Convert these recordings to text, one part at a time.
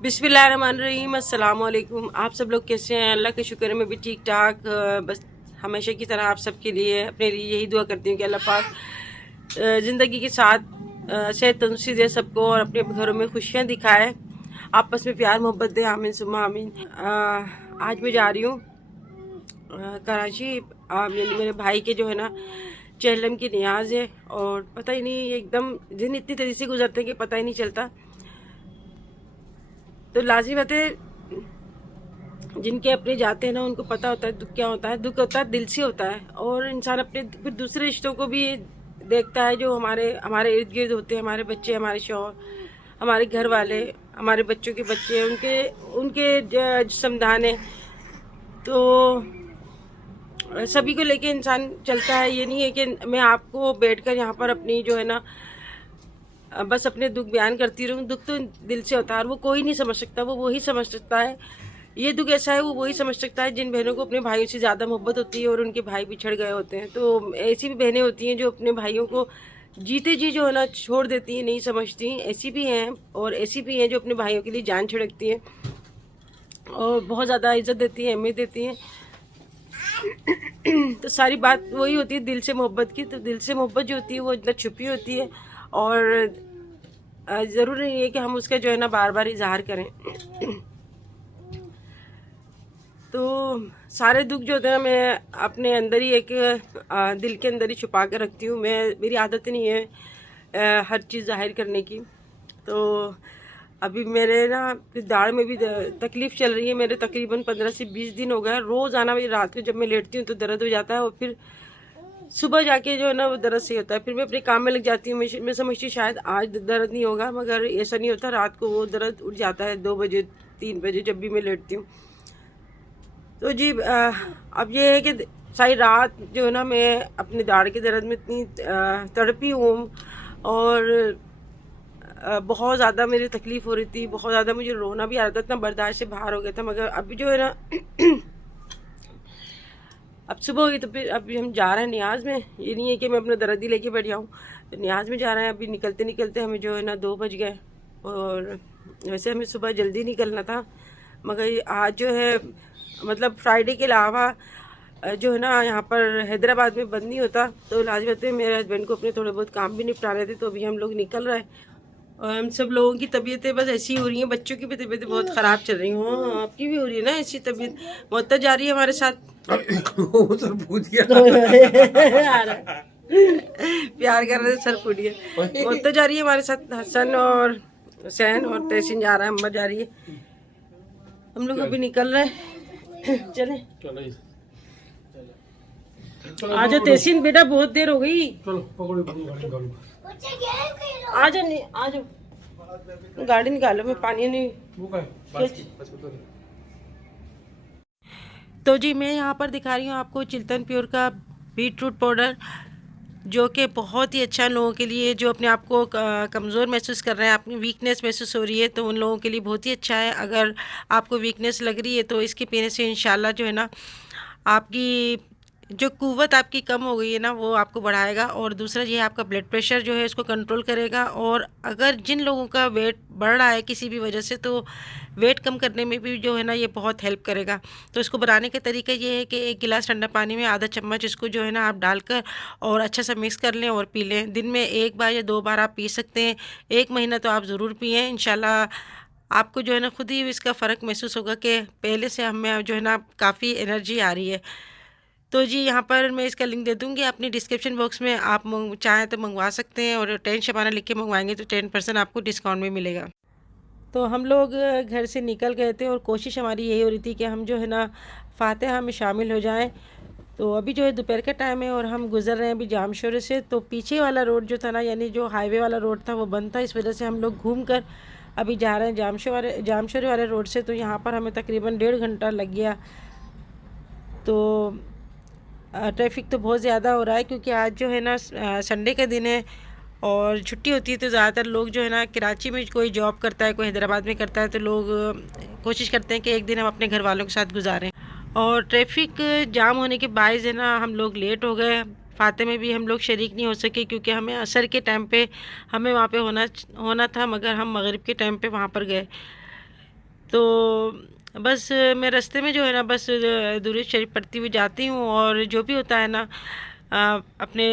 बिस्मिल्लाहिर्रहमानिर्रहीम, अस्सलाम वालेकुम। आप सब लोग कैसे हैं? अल्लाह का शुक्र है मैं भी ठीक ठाक। बस हमेशा की तरह आप सबके लिए अपने लिए यही दुआ करती हूँ कि अल्लाह पाक ज़िंदगी के साथ सेहत तंदुरुस्ती दे सबको और अपने घरों में खुशियाँ दिखाए, आपस में प्यार मोहब्बत दे। आमीन सुम्मा आमीन। आज मैं जा रही हूँ कराची। यानी मेरे भाई के जो है ना चहलम की नियाज है और पता ही नहीं एकदम दिन इतनी तेज़ी से गुजरते हैं कि पता ही नहीं चलता। तो लाजिम बात है, जिनके अपने जाते हैं ना उनको पता होता है दुख क्या होता है। दुख होता है दिल से होता है और इंसान अपने फिर दूसरे रिश्तों को भी देखता है जो हमारे हमारे इर्द गिर्द होते हैं। हमारे बच्चे, हमारे शौहर, हमारे घर वाले, हमारे बच्चों के बच्चे, उनके उनके समझान है। तो सभी को लेके इंसान चलता है। ये नहीं है कि मैं आपको बैठकर यहाँ पर अपनी जो है ना बस अपने दुख बयान करती रहूँ। दुख तो दिल से होता है और वो कोई नहीं समझ सकता, वो वही समझ सकता है। ये दुख ऐसा है वो वही समझ सकता है जिन बहनों को अपने भाइयों से ज़्यादा मोहब्बत होती है और उनके भाई बिछड़ गए होते हैं। तो ऐसी भी बहनें होती हैं जो अपने भाइयों को जीते जी जो है ना छोड़ देती हैं, नहीं समझती। ऐसी भी हैं और ऐसी भी हैं जो अपने भाइयों के लिए जान छिड़कती हैं और बहुत ज़्यादा इज्जत देती हैं, अहमियत देती हैं। तो सारी बात वही होती है दिल से मोहब्बत की। तो दिल से मोहब्बत जो होती है वो इतना छुपी होती है और ज़रूरी नहीं है कि हम उसका जो है ना बार बार इजहार करें। तो सारे दुख जो होते हैं मैं अपने अंदर ही एक दिल के अंदर ही छुपा कर रखती हूँ। मेरी आदत नहीं है हर चीज़ जाहिर करने की। तो अभी मेरे ना दाढ़ में भी तकलीफ़ चल रही है। मेरे तकरीबन 15 से 20 दिन हो गए। रोज़ाना मेरी रात को जब मैं लेटती हूँ तो दर्द हो जाता है और फिर सुबह जाके जो है ना वो दर्द सही होता है। फिर मैं अपने काम में लग जाती हूँ। मैं समझती हूँ शायद आज दर्द नहीं होगा, मगर ऐसा नहीं होता। रात को वो दर्द उठ जाता है 2 बजे 3 बजे जब भी मैं लेटती हूँ। तो जी अब ये है कि सारी रात जो है ना मैं अपने दाढ़ के दर्द में इतनी तड़पी हूँ और बहुत ज़्यादा मेरी तकलीफ़ हो रही थी। बहुत ज़्यादा मुझे रोना भी आ रहा था, इतना बर्दाश्त से बाहर हो गया था। मगर अभी जो है ना अब सुबह हुई तो फिर अभी हम जा रहे हैं नियाज़ में। ये नहीं है कि मैं अपना दर्द ही लेके बैठ जाऊँ। तो नियाज़ में जा रहे हैं। अभी निकलते निकलते हमें जो है ना 2 बज गए और वैसे हमें सुबह जल्दी निकलना था, मगर आज जो है मतलब फ्राइडे के अलावा जो है ना यहाँ पर हैदराबाद में बंद नहीं होता। तो लाजमत है मेरे हस्बैंड को अपने थोड़े बहुत काम भी निपटा रहे थे। तो अभी हम लोग निकल रहे हैं और हम सब लोगों की तबीयतें बस ऐसी हो रही हैं। बच्चों की भी तबीयतें बहुत ख़राब चल रही हैं। हाँ, आपकी भी हो रही है ना ऐसी तबीयत? मुअत्ता जा रही है हमारे साथ। सर पूछ गया प्यार कर रहे सर फूट गया। मुअत्ता जा रही है हमारे साथ, हसन और हुसैन और तहसीन जा रहा है, अम्मा जा रही है। हम लोग अभी निकल रहे हैं। चले आजा तहसीन बेटा, बहुत देर हो गई। आजा नहीं आजा, गाड़ी निकालो, मैं पानी नहीं। तो जी मैं यहाँ पर दिखा रही हूँ आपको चिल्तन प्योर का बीट रूट पाउडर, जो कि बहुत ही अच्छा लोगों के लिए जो अपने आप को कमज़ोर महसूस कर रहे हैं, आपकी वीकनेस महसूस हो रही है, तो उन लोगों के लिए बहुत ही अच्छा है। अगर आपको वीकनेस लग रही है तो इसके पीने से इंशाल्लाह जो है ना आपकी जो कुव्वत आपकी कम हो गई है ना वो आपको बढ़ाएगा। और दूसरा ये आपका ब्लड प्रेशर जो है इसको कंट्रोल करेगा। और अगर जिन लोगों का वेट बढ़ रहा है किसी भी वजह से, तो वेट कम करने में भी जो है ना ये बहुत हेल्प करेगा। तो इसको बनाने का तरीका ये है कि 1 गिलास ठंडा पानी में आधा चम्मच इसको जो है ना आप डालकर और अच्छा सा मिक्स कर लें और पी लें। दिन में 1 बार या 2 बार आप पी सकते हैं। 1 महीना तो आप ज़रूर पिएँ। इंशाल्लाह आपको जो है ना खुद ही इसका फ़र्क महसूस होगा कि पहले से हमें जो है ना काफ़ी एनर्जी आ रही है। तो जी यहाँ पर मैं इसका लिंक दे दूँगी अपनी डिस्क्रिप्शन बॉक्स में, आप चाहें तो मंगवा सकते हैं और 10 शबाना लिख के मंगवाएंगे तो 10% आपको डिस्काउंट में मिलेगा। तो हम लोग घर से निकल गए थे और कोशिश हमारी यही हो रही थी कि हम जो है ना फातिहा में शामिल हो जाएं। तो अभी जो है दोपहर का टाइम है और हम गुज़र रहे हैं अभी जामशोरे से। तो पीछे वाला रोड जो था ना, यानी जो हाईवे वाला रोड था वो बंद था, इस वजह से हम लोग घूम कर अभी जा रहे हैं जामशोरे वाले रोड से। तो यहाँ पर हमें तकरीबन 1.5 घंटा लग गया। तो ट्रैफिक तो बहुत ज़्यादा हो रहा है क्योंकि आज जो है ना संडे का दिन है और छुट्टी होती है। तो ज़्यादातर लोग जो है ना कराची में कोई जॉब करता है, कोई हैदराबाद में करता है, तो लोग कोशिश करते हैं कि एक दिन हम अपने घर वालों के साथ गुजारें। और ट्रैफिक जाम होने के बायस है ना हम लोग लेट हो गए। फाते में भी हम लोग शरीक नहीं हो सके क्योंकि हमें असर के टाइम पे हमें वहाँ पे होना था, मगर हम मगरिब के टाइम पे वहाँ पर गए। तो बस मैं रास्ते में जो है ना बस दुरूद शरीफ पढ़ती हुई जाती हूँ, और जो भी होता है ना अपने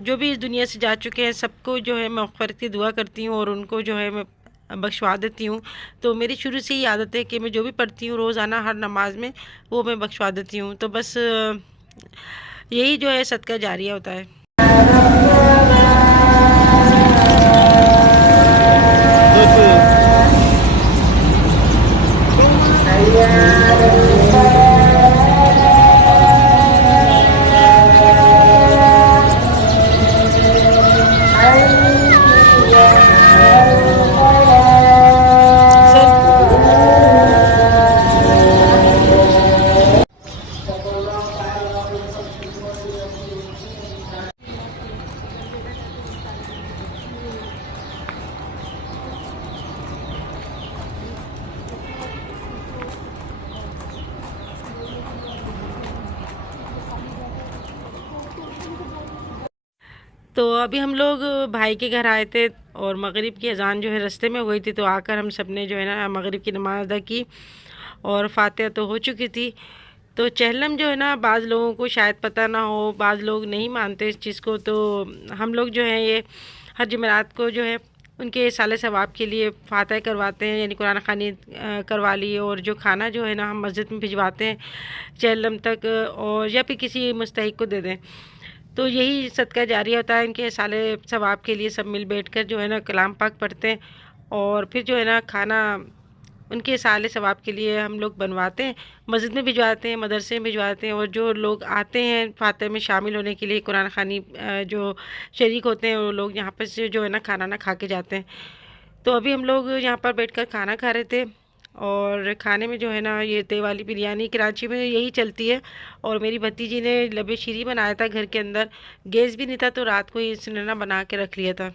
जो भी इस दुनिया से जा चुके हैं सबको जो है मग़फ़िरत की दुआ करती हूँ और उनको जो है मैं बख्शवा देती हूँ। तो मेरी शुरू से ही आदत है कि मैं जो भी पढ़ती हूँ रोज़ाना हर नमाज में वो मैं बख्शवा देती हूँ। तो बस यही जो है सदका जारिया होता है। तो अभी हम लोग भाई के घर आए थे और मगरिब की अज़ान जो है रास्ते में हुई थी, तो आकर हम सब ने जो है ना मगरिब की नमाज़ अदा की और फातिहा तो हो चुकी थी। तो चहलम जो है ना बाज़ लोगों को शायद पता ना हो, बाज़ लोग नहीं मानते इस चीज़ को। तो हम लोग जो है ये हर जुमेरात को जो है उनके साले सवाब के लिए फातिहा करवाते हैं, यानी कुरान ख़वानी करवा ली, और जो खाना जो है ना हम मस्जिद में भिजवाते हैं चहलम तक, और या फिर किसी मुस्तहिक को दे दें। तो यही सदका जारिया होता है। इनके साले सवाब के लिए सब मिल बैठ कर जो है ना कलाम पाक पढ़ते हैं, और फिर जो है ना खाना उनके साले सवाब के लिए हम लोग बनवाते हैं, मस्जिद में भिजवाते हैं, मदरसे में भिजवाते हैं, और जो लोग आते हैं फातिहा में शामिल होने के लिए कुरान ख़वानी जो शरीक होते हैं वो लोग यहाँ पर से जो है ना खाना ना खा के जाते हैं। तो अभी हम लोग यहाँ पर बैठकर खाना खा रहे थे, और खाने में जो है ना ये तय वाली बिरयानी कराची में यही चलती है, और मेरी भतीजी ने लबे शीरी बनाया था घर के अंदर, गैस भी नहीं था तो रात को ही इसने ना बना के रख लिया था।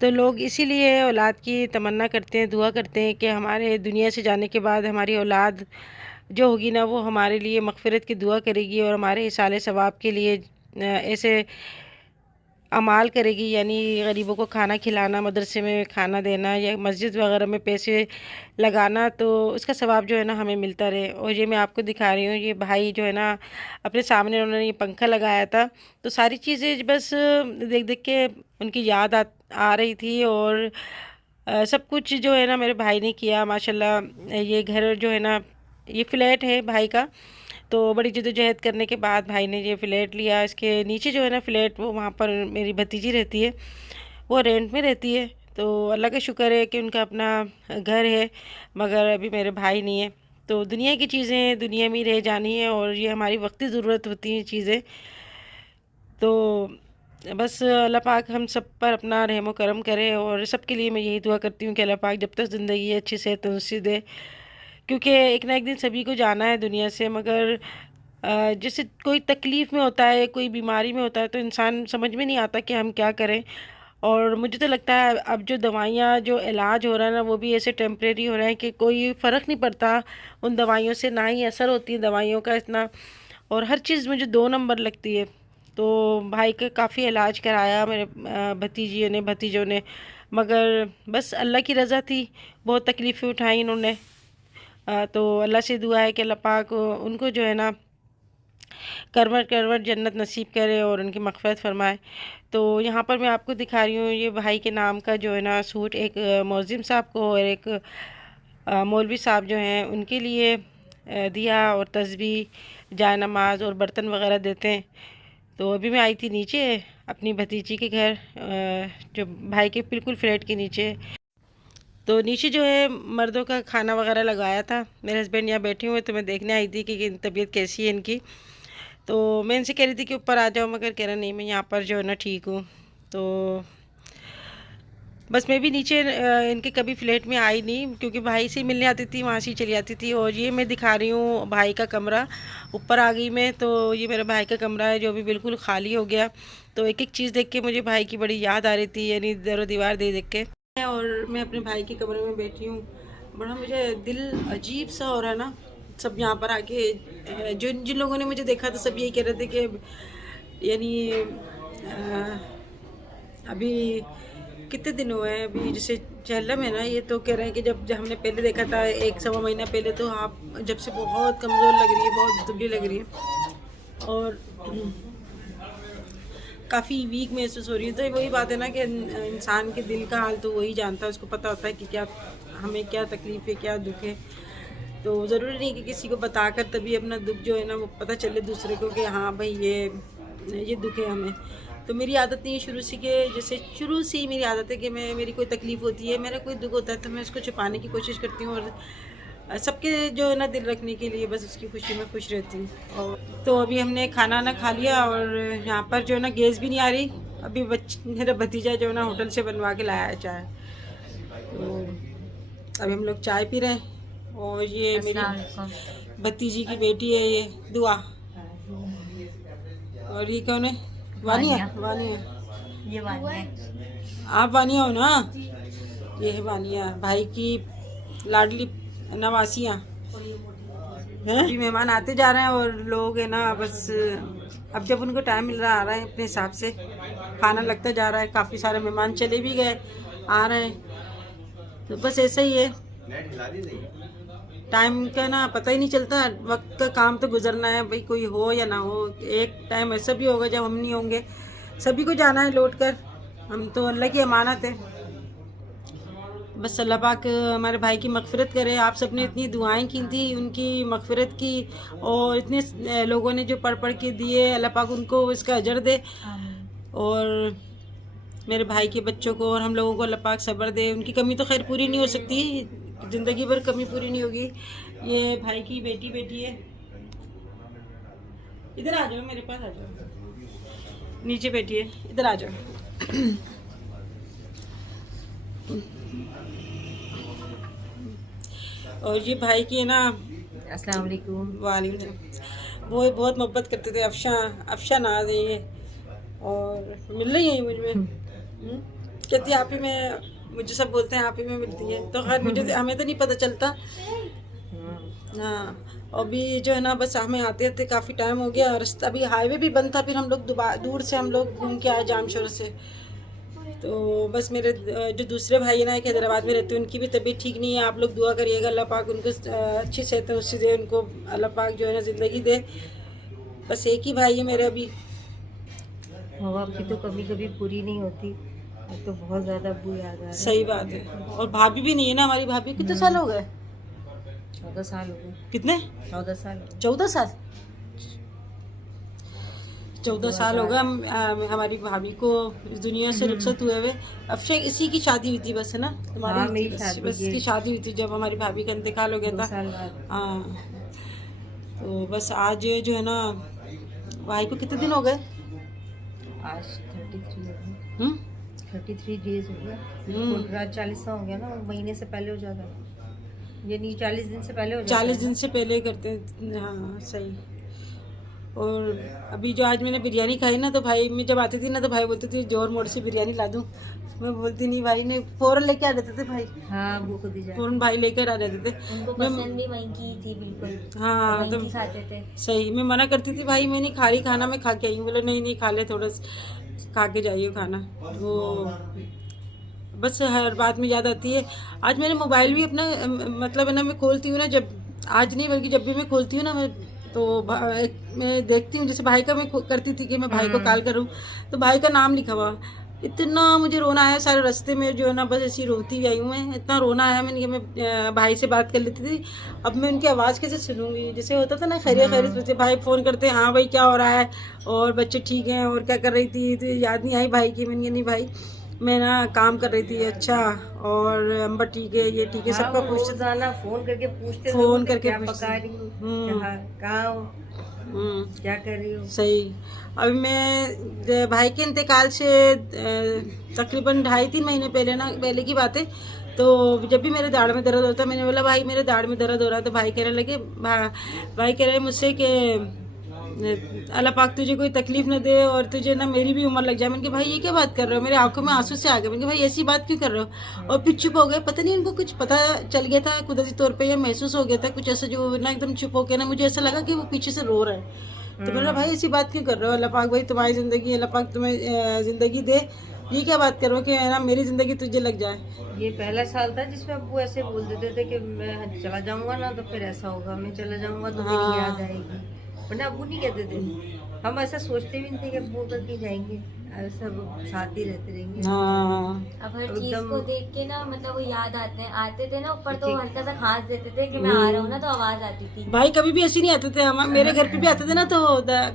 तो लोग इसीलिए औलाद की तमन्ना करते हैं, दुआ करते हैं कि हमारे दुनिया से जाने के बाद हमारी औलाद जो होगी ना वो हमारे लिए मग़फ़िरत की दुआ करेगी और हमारे इसाले सवाब के लिए ऐसे अमाल करेगी, यानी गरीबों को खाना खिलाना, मदरसे में खाना देना या मस्जिद वगैरह में पैसे लगाना, तो उसका सवाब जो है ना हमें मिलता रहे। और ये मैं आपको दिखा रही हूँ, ये भाई जो है ना अपने सामने उन्होंने ये पंखा लगाया था, तो सारी चीज़ें बस देख देख के उनकी याद आ रही थी, और सब कुछ जो है ना मेरे भाई ने किया माशाल्लाह। ये घर जो है ना ये फ्लैट है भाई का, तो बड़ी जद्दोजहद करने के बाद भाई ने ये फ़्लैट लिया। इसके नीचे जो है ना फ़्लैट वो वहाँ पर मेरी भतीजी रहती है, वो रेंट में रहती है। तो अल्लाह का शुक्र है कि उनका अपना घर है, मगर अभी मेरे भाई नहीं है। तो दुनिया की चीज़ें दुनिया में ही रह जानी है, और ये हमारी वक्ती ज़रूरत होती हैं चीज़ें। तो बस अल्लाह पाक हम सब पर अपना रहम व करम करे, और सबके लिए मैं यही दुआ करती हूँ कि अल्लाह पाक जब तक ज़िंदगी है अच्छी सेहत तंदुरुस्ती दे, क्योंकि एक ना एक दिन सभी को जाना है दुनिया से। मगर जैसे कोई तकलीफ़ में होता है, कोई बीमारी में होता है, तो इंसान समझ में नहीं आता कि हम क्या करें। और मुझे तो लगता है अब जो दवाइयाँ जो इलाज हो रहा है ना वो भी ऐसे टेम्परेरी हो रहे हैं कि कोई फ़र्क नहीं पड़ता उन दवाइयों से, ना ही असर होती है दवाइयों का इतना, और हर चीज़ मुझे 2 नंबर लगती है। तो भाई का काफ़ी इलाज कराया मेरे भतीजों ने, मगर बस अल्लाह की रज़ा थी, बहुत तकलीफ़ें उठाई इन्होंने। तो अल्लाह से दुआ है कि अल्लाह पाक उनको जो है ना करवट करवट जन्नत नसीब करे और उनकी मग़फ़िरत फ़रमाए। तो यहाँ पर मैं आपको दिखा रही हूँ ये भाई के नाम का जो है ना सूट, एक मौज़िम साहब को और एक मौलवी साहब जो हैं उनके लिए दिया, और तस्बीह जाए नमाज और बर्तन वगैरह देते हैं। तो अभी मैं आई थी नीचे अपनी भतीजी के घर, जो भाई के बिल्कुल फ्लैट के नीचे। तो नीचे जो है मर्दों का खाना वगैरह लगाया था, मेरे हस्बैंड यहाँ बैठे हुए, तो मैं देखने आई थी कि तबीयत कैसी है इनकी। तो मैं इनसे कह रही थी कि ऊपर आ जाओ, मगर कह रहा नहीं मैं यहाँ पर जो है ना ठीक हूँ। तो बस मैं भी नीचे इनके कभी फ्लैट में आई नहीं, क्योंकि भाई से मिलने आती थी, वहाँ से चली जाती थी। और ये मैं दिखा रही हूँ भाई का कमरा, ऊपर आ गई मैं। तो ये मेरा भाई का कमरा है जो अभी बिल्कुल खाली हो गया। तो एक एक चीज़ देख के मुझे भाई की बड़ी याद आ रही थी, यानी दरो दीवार देख के। और मैं अपने भाई के कमरे में बैठी हूँ, बड़ा मुझे दिल अजीब सा हो रहा है ना। सब यहाँ पर आके जिन जिन लोगों ने मुझे देखा था सब यही कह रहे थे कि यानी अभी कितने दिन हुए हैं अभी, जैसे चहलम है ना, ये तो कह रहे हैं कि जब हमने पहले देखा था 1 सवा महीना पहले, तो आप जब से बहुत कमज़ोर लग रही है, बहुत दुबली लग रही है और काफ़ी वीक महसूस हो रही है। तो वही बात है ना कि इंसान के दिल का हाल तो वही जानता है, उसको पता होता है कि क्या हमें क्या तकलीफ़ है, क्या दुख है। तो ज़रूरी नहीं कि किसी को बताकर तभी अपना दुख जो है ना वो पता चले दूसरे को कि हाँ भाई ये दुख है हमें। तो मेरी आदत नहीं है शुरू से, कि जैसे शुरू से ही मेरी आदत है कि मेरी कोई तकलीफ़ होती है, मेरा कोई दुख होता है, तो मैं उसको छुपाने की कोशिश करती हूँ और सबके जो है ना दिल रखने के लिए बस उसकी खुशी में खुश रहती हूँ। और तो अभी हमने खाना ना खा लिया और यहाँ पर जो है ना गैस भी नहीं आ रही। अभी मेरा भतीजा जो है ना होटल से बनवा के लाया है चाय, तो अभी हम लोग चाय पी रहे हैं। और ये मेरी भतीजी की बेटी है, ये दुआ। और ये कौन है? वानिया। वानिया, ये वानिया। आप वानिया हो ना? ये है वानिया, भाई की लाडली नवासियाँ हैं। अभी मेहमान आते जा रहे हैं और लोग है ना बस अब जब उनको टाइम मिल रहा आ रहे हैं, अपने हिसाब से खाना लगता जा रहा है। काफ़ी सारे मेहमान चले भी गए, आ रहे हैं, तो बस ऐसा ही है। टाइम का ना पता ही नहीं चलता, वक्त का काम तो गुजरना है भाई, कोई हो या ना हो। एक टाइम ऐसा भी होगा जब हम नहीं होंगे, सभी को जाना है लौट कर। हम तो अल्लाह की अमानत है। बस अल्लाह पाक हमारे भाई की मग़फ़िरत करे। आप सब ने इतनी दुआएं की थी उनकी मग़फ़िरत की, और इतने लोगों ने जो पढ़ पढ़ के दिए, अल्लाह पाक उनको इसका अजर दे। और मेरे भाई के बच्चों को और हम लोगों को अल्लाह पाक सब्र दे। उनकी कमी तो खैर पूरी नहीं हो सकती, ज़िंदगी भर कमी पूरी नहीं होगी। ये भाई की बेटी है, इधर आ जाओ, मेरे पास आ जाओ, नीचे बैठी है, इधर आ जाओ। और ये भाई की है ना, अस्सलाम वालेकुम। वालेकुम। वो बहुत मोहब्बत करते थे, अफशा नाज है ये, और मिल रही है मुझ में। कहती आप ही में, मुझे सब बोलते हैं आप ही में मिलती है, तो खैर मुझे हमें तो नहीं पता चलता। हाँ, अभी जो है ना बस हमें आते आते काफ़ी टाइम हो गया, और अभी हाईवे भी बंद था, फिर हम लोग दूर से हम लोग घूम के आए जामशोर से। तो बस मेरे जो दूसरे भाई है ना एक हैदराबाद में रहते हैं, उनकी भी तबीयत ठीक नहीं है। आप लोग दुआ करिएगा, अल्लाह पाक उनको अच्छी सेहत उससे दे, उनको अल्लाह पाक जो है ना ज़िंदगी दे। बस एक ही भाई है मेरे अभी। हवा की तो कभी कभी पूरी नहीं होती, तो बहुत ज़्यादा बुरी याद आ रही है। सही बात है। और भाभी भी नहीं है ना हमारी। भाभी कितने साल हो गए? 14 साल हो गए। कितने? 14 साल। 14 साल 14 साल हो गए हमारी भाभी को इस दुनिया से रुखसत हुए हुए। अब शायद इसी की शादी हुई थी बस, है ना तुम्हारी? हाँ, मेरी शादी बस इसकी शादी हुई थी जब हमारी भाभी का इंतकाल हो गया 2 था। साल बाद। हाँ, तो बस आज जो है ना भाई को कितने दिन हो गए? आज 33 हो गए। 33 डेज हो गया। रात 40 हो गया ना, महीने से पहले हो जाता, ये नहीं 40 दिन से पहले हो जाता। 40 दिन से पहले करते हैं। हाँ सही। और अभी जो आज मैंने बिरयानी खाई ना, तो भाई मैं जब आती थी ना तो भाई बोलते थे जोर मोड़ से बिरयानी ला दूँ। मैं बोलती नहीं, भाई ने फ़ौरन लेके आ जाते थे भाई। हाँ, वो खुद ही जाते। फ़ौरन भाई लेकर आ जाते थे। उनको पसंद भी वहीं की थी बिल्कुल। हाँ वहीं तो की खाते थे। सही। मैं मना करती थी, भाई मैं नहीं खा रही खाना, मैं खा के आई हूँ। बोले नहीं खा ले, थोड़ा खा के जाइए खाना। वो बस हर बात में याद आती है। आज मैंने मोबाइल भी अपना मतलब है ना, मैं खोलती हूँ ना, जब आज नहीं बल्कि जब भी मैं खोलती हूँ ना, मैं तो मैं देखती हूँ, जैसे भाई का मैं करती थी कि मैं भाई को कॉल करूँ, तो भाई का नाम लिखा हुआ। इतना मुझे रोना आया सारे रास्ते में, जो है ना बस ऐसी रोती हुई आई हूँ मैं। इतना रोना आया मैंने कि मैं भाई से बात कर लेती थी। अब मैं उनकी आवाज़ कैसे सुनूंगी? जैसे होता था ना खैरियत बच्चे भाई फ़ोन करते हैं, हाँ भाई क्या हो रहा है, और बच्चे ठीक हैं, और क्या कर रही थी? तो याद नहीं आई भाई की। मैंने नहीं भाई मैं ना काम कर रही थी। अच्छा, और अम्बा ठीक है, ये ठीक है, हाँ, सबका पूछते रोजाना फोन करके पूछते, फ़ोन करके क्या पूछते। पका रही हो, कहाँ हो, क्या कर रही हो। सही। अभी मैं भाई के इंतकाल से तकरीबन 2.5-3 महीने पहले ना, पहले की बात है, तो जब भी मेरे दाढ़ में दर्द होता, मैंने बोला भाई मेरे दाढ़ में दर्द हो रहा है, तो भाई कहने लगे, भाई कह रहे मुझसे कि अल्लाह पाक तुझे कोई तकलीफ न दे और तुझे ना मेरी भी उम्र लग जाए। मैंने कहा भाई ये क्या बात कर रहे हो? मेरे आंखों में आंसू से आ गए। मैंने कहा भाई ऐसी बात क्यों कर रहे हो? और फिर चुप हो गए। पता नहीं इनको कुछ पता चल गया था कुदरती तौर पे, या महसूस हो गया था कुछ ऐसा, जो ना एकदम चुप हो गया ना, मुझे ऐसा लगा कि वो पीछे से रो रहा है। तो मैंने भाई ऐसी बात क्यों कर रहे हो? अल्लाह पाक भाई तुम्हारी ज़िंदगी, अल्लाह पाक तुम्हें ज़िंदगी दे, ये क्या बात करो कि ना मेरी ज़िंदगी तुझे लग जाए। ये पहला साल था जिसमें अब्बू ऐसे बोल देते थे कि मैं चला जाऊंगा ना तो फिर ऐसा होगा, मैं चला जाऊंगा तो मेरी याद आएगी, वरना अब्बू नहीं कहते थे। हम ऐसा सोचते भी नहीं थे कि अब्बू अगर कहीं जाएंगे, सब साथ ही रहते रहेंगे। हाँ अब हर चीज एकदम को देख के ना मतलब वो याद आते थे ना ऊपर, तो हल्का सा खांस देते थे कि मैं आ रहा हूँ ना, तो आवाज आती थी। भाई कभी भी ऐसे नहीं आते थे, हम मेरे घर पे भी आते थे ना तो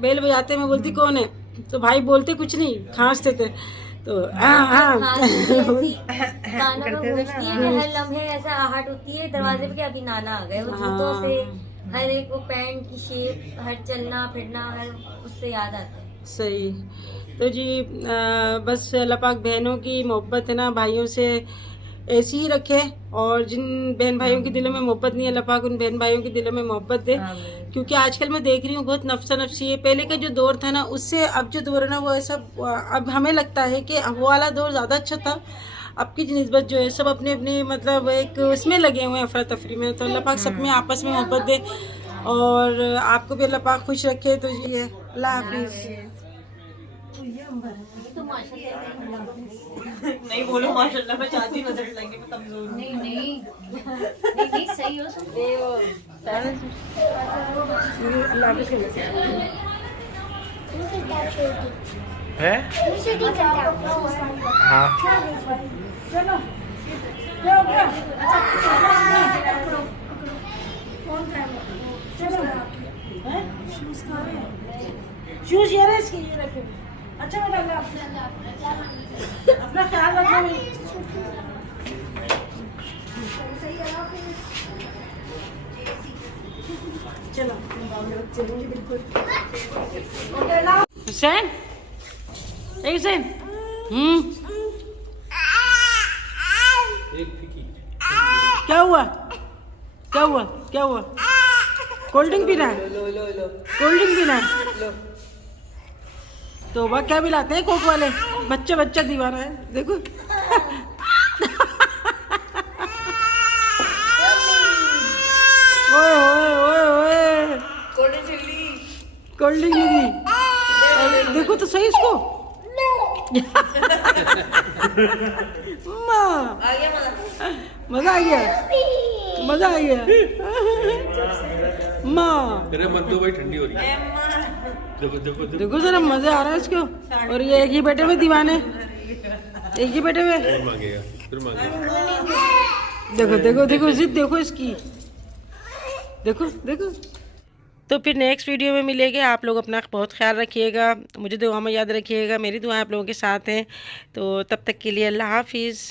बेल बजाते, मैं बोलती कौन है, तो भाई बोलते कुछ नहीं, खांसते थे। तो खांस भी ऐसी कानों में गूंजती है कि हर लम्हे ऐसा आहट होती है दरवाजे पे कि अभी नाना आ गए। वो जूतों से हर एक वो पैंट की शेप, हर चलना फिरना, हर उससे याद आता है। सही। तो जी बस अल्लाह पाक बहनों की मोहब्बत है ना भाइयों से ऐसी ही रखे, और जिन बहन भाइयों के दिलों में मोहब्बत नहीं, अल्लाह पाक उन बहन भाइयों के दिलों में मोहब्बत दे। क्योंकि आजकल मैं देख रही हूँ बहुत नफ्सा नफ्सी है। पहले का जो दौर था ना उससे अब जो दौर है ना वो ऐसा, अब हमें लगता है कि वो वाला दौर ज़्यादा अच्छा था। अब की निस्बत जो है सब अपने अपने मतलब एक उसमें लगे हुए हैं, अफरा तफरी में। तो अल्लाह पाक सब में आपस में मोहब्बत दे, और आपको भी अल्लाह पाक खुश रखे। तो ये अल्लाह हाफिज़। नहीं बोलो माशाल्लाह, मैं चाहती नजर लगे मैं कमजोर। नहीं सही हो अल्लाह हाफिज़ है हाँ चलो शूज ये रहे इसके, ये रखे। अच्छा बेटा अपना ख्याल रखना। चलो हुसैन, हुसैन क्या हुआ, क्या हुआ, क्या हुआ? कोल्ड ड्रिंक पीना है, कोल्ड ड्रिंक पीना है। तो वह क्या मिलाते हैं कोक वाले, बच्चा बच्चा दीवाना है देखो। ओए ओए ओए ओए, कोल्ड ड्रिंक नहीं दी, देखो तो सही इसको। मजा आ गया, मजा आ गया। माँ तेरे मन तो भाई ठंडी हो रही है। देखो देखो देखो जरा मजे आ रहा है इसको। और ये एक ही बेटे में दीवाने, एक ही बेटे में। फिर मांगेगा, फिर मांगेगा। देखो देखो देखो जिद देखो इसकी, देखो देखो। तो फिर नेक्स्ट वीडियो में मिलेंगे। आप लोग अपना बहुत ख्याल रखिएगा, मुझे दुआ में याद रखिएगा, मेरी दुआ आप लोगों के साथ हैं। तो तब तक के लिए अल्लाह हाफिज़।